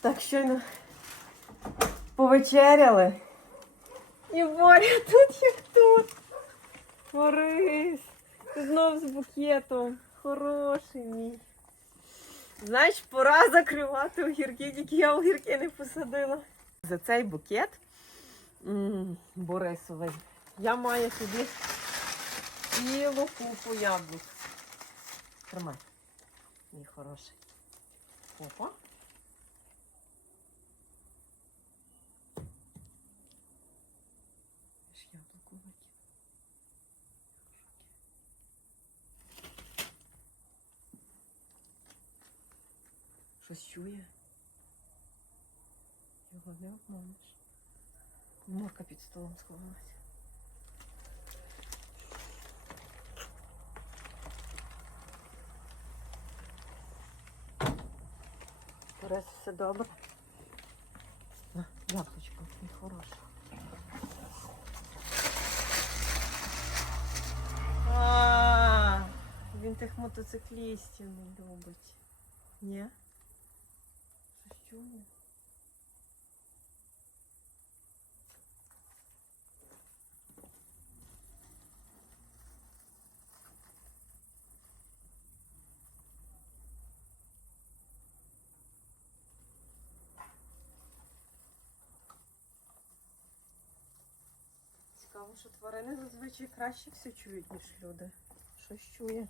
Так, щойно повечеряли. І Боря тут як тут. Борис, знов з букетом. Хороший мій. Знаєш, пора закривати огірки, тільки я огірки не посадила. За цей букет Борисовий я маю собі цілу купу яблук. Тримай. Мій хороший. Опа. Щось чує. Його не обманеш. Морка під столом сховалася. Тарас, все добре. На, яблучко, мій хороше. А, він тих мотоциклістів не любить. Ні? Чує? Цікаво, що тварини зазвичай краще все чують, ніж люди. Щось чує.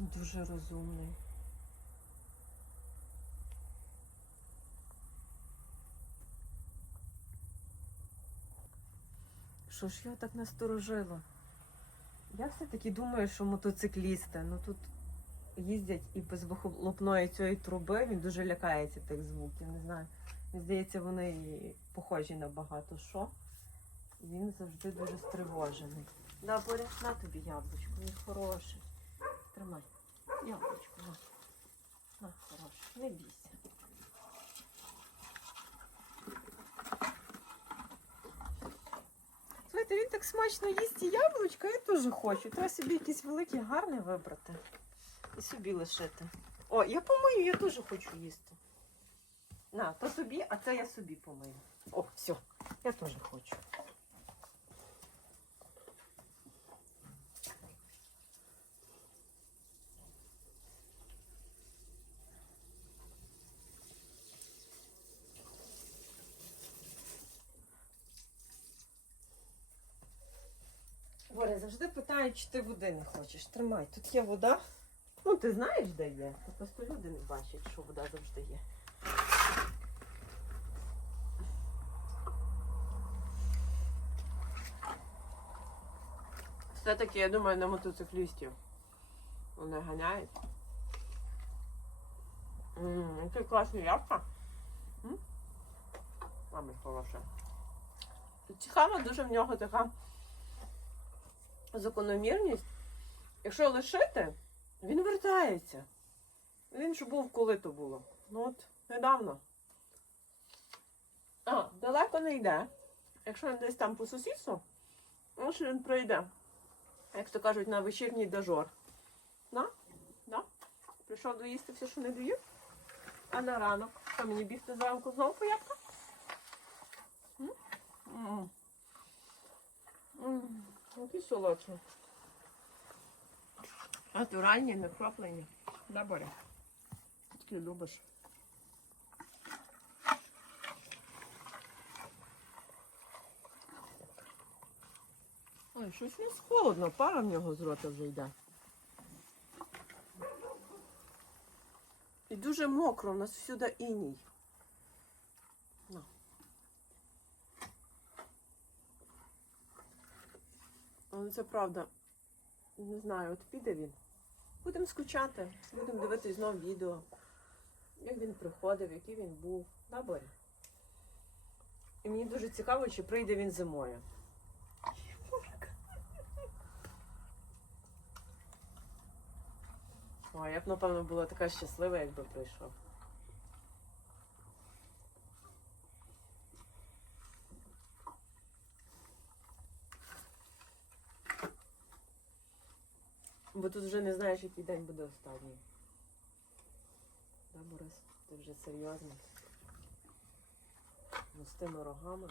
Дуже розумний. Що ж його так насторожило? Я все-таки думаю, що мотоциклісти, ну тут їздять і без вихлопної цієї труби, він дуже лякається тих звуків. Не знаю. Мені здається, вони похожі на багато що. Він завжди дуже стривожений. Да, Боря, на тобі яблучко, він хороший. Тримай. Яблучко, на. На, хороше, не бійся. Слухайте, він так смачно їсть і яблучко, я теж хочу. Треба собі якесь велике, гарне вибрати. І собі лишити. О, я помию, я теж хочу їсти. На, то тобі, а це я собі помию. О, все, я теж хочу. Боря, завжди питають, чи ти води не хочеш. Тримай, тут є вода. Ну, ти знаєш, де є. Просто люди не бачать, що вода завжди є. Все-таки, я думаю, на мотоциклістів. Вони ганяють. Класні ябка. М? Мамі хороше. Цікава дуже в нього така закономірність. Якщо лишити, він вертається. Він ж був коли то було. Ну от, недавно. А, далеко не йде. Якщо він десь там по сусідству, ну він прийде. Як то кажуть, на вечірній дожор. На? На? Прийшов доїсти все, що не доїв. А на ранок. Що мені бігти зранку знову по ябка? М? М. М. Які солодкі. Натуральні, не кроплені. Да, Боря? Такі любиш. Ой, щось не холодно, пара в нього з рота вже йде. І дуже мокро, у нас всюди іній. На. Але це правда. Не знаю, от піде він. Будемо скучати, будемо дивитись знов відео. Як він приходив, який він був. Да? І мені дуже цікаво, чи прийде він зимою. О, я б, напевно, була така щаслива, якби прийшов. Бо тут вже не знаєш, який день буде останній. Да, Борис? Ти вже серйозно? Ну, з тими рогами.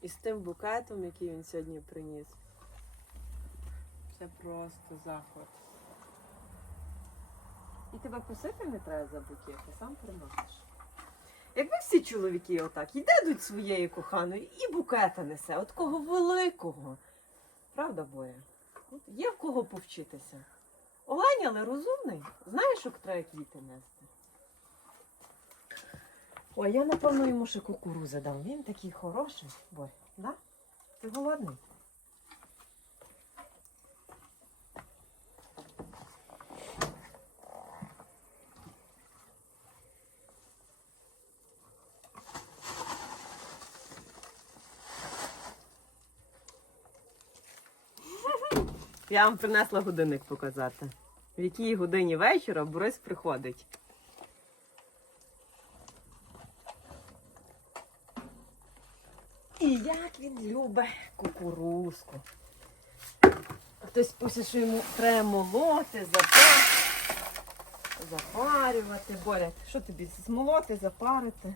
І з тим букетом, який він сьогодні приніс. Це просто захват. І тебе просити не треба за букет, ти сам приносиш. Якби всі чоловіки отак йде до своєї коханої і букета несе, от кого великого. Правда, Боя? Є в кого повчитися. Олень, але розумний. Знаєш, що треба квіти нести. Ой, я напевно йому ще кукурузи дам. Він такий хороший. Бой, да? Ти голодний? Я вам принесла годинник показати. В якій годині вечора Борис приходить. І як він любить кукурузку. Хтось пише, що йому треба молоти, запа... запарювати. Боря, що тобі змолоти, запарити?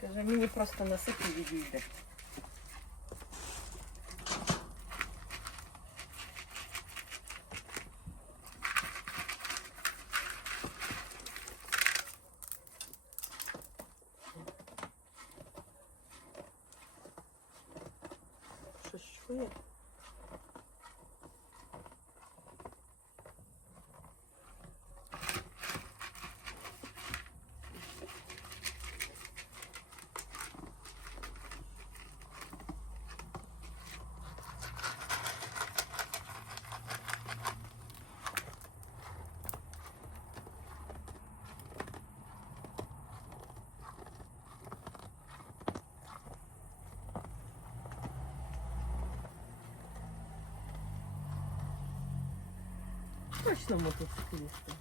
Каже, мені просто насипи відійде. Що що Точно мотоциклісти.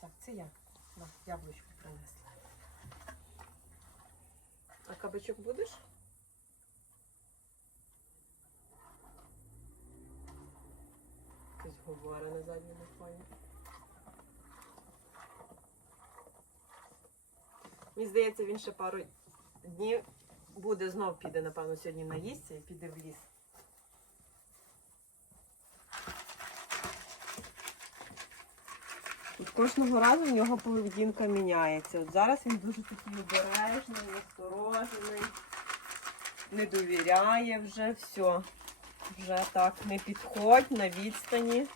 Так, це я. На, яблучко принесла. А кабачок будеш? Хтось говорить на задньому фоні. Мені здається, він ще пару днів буде знов піде, напевно, сьогодні наїсться і піде в ліс. От кожного разу в нього поведінка міняється. От зараз він дуже такий обережний, насторожений, не довіряє вже все. Вже так, не підходь на відстані.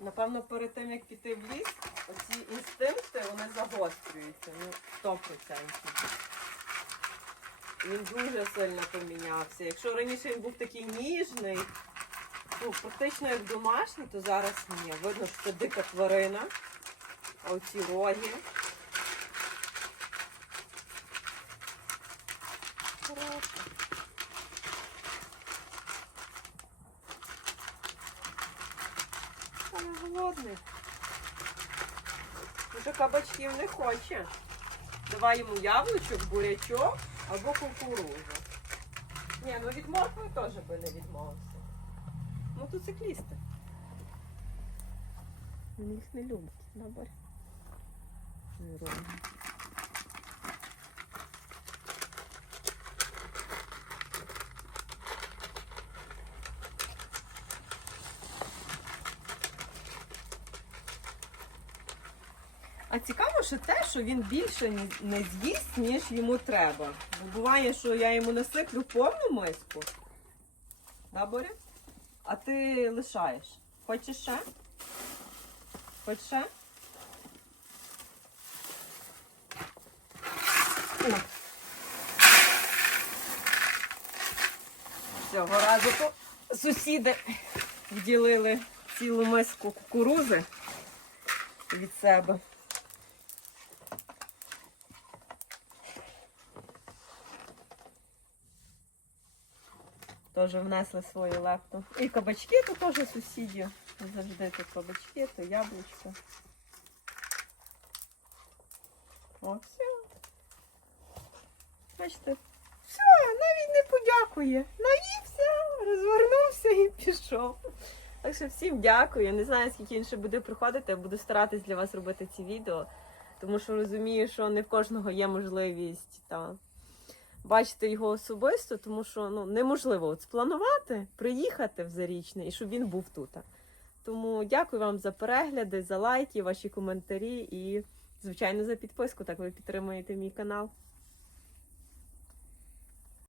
Напевно, перед тим, як піти в ліс, оці інстинкти вони загострюються. Ну, 100%. Він дуже сильно помінявся. Якщо раніше він був такий ніжний, ну, практично як домашній, то зараз ні. Видно, що це дика тварина. А оці роги. Хороша. Голодний. Вже кабачків не хоче. Давай йому яблучок, бурячок або кукурузу. Ні, ну від моркви теж би не відмовився. Мотоциклісти. Він їх не любить, набор. А цікаво, що те, що він більше не з'їсть, ніж йому треба. Бо буває, що я йому насиплю повну миску. Да, Боря? А ти лишаєш. Хочеш ще? Хочеш ще? О. Цього разу то сусіди вділили цілу миску кукурузи від себе. Теж внесли свою лепту. І кабачки тут теж сусідів. Завжди тут кабачки, то яблучко. О, все. Бачите, все, навіть не подякує. Наївся, розвернувся і пішов. Так що всім дякую. Не знаю, скільки він ще буде приходити. Я буду старатись для вас робити ці відео, тому що розумію, що не в кожного є можливість та, бачити його особисто, тому що ну, неможливо от спланувати, приїхати в Зарічне і щоб він був тут. Тому дякую вам за перегляди, за лайки, ваші коментарі і, звичайно, за підписку. Так ви підтримуєте мій канал.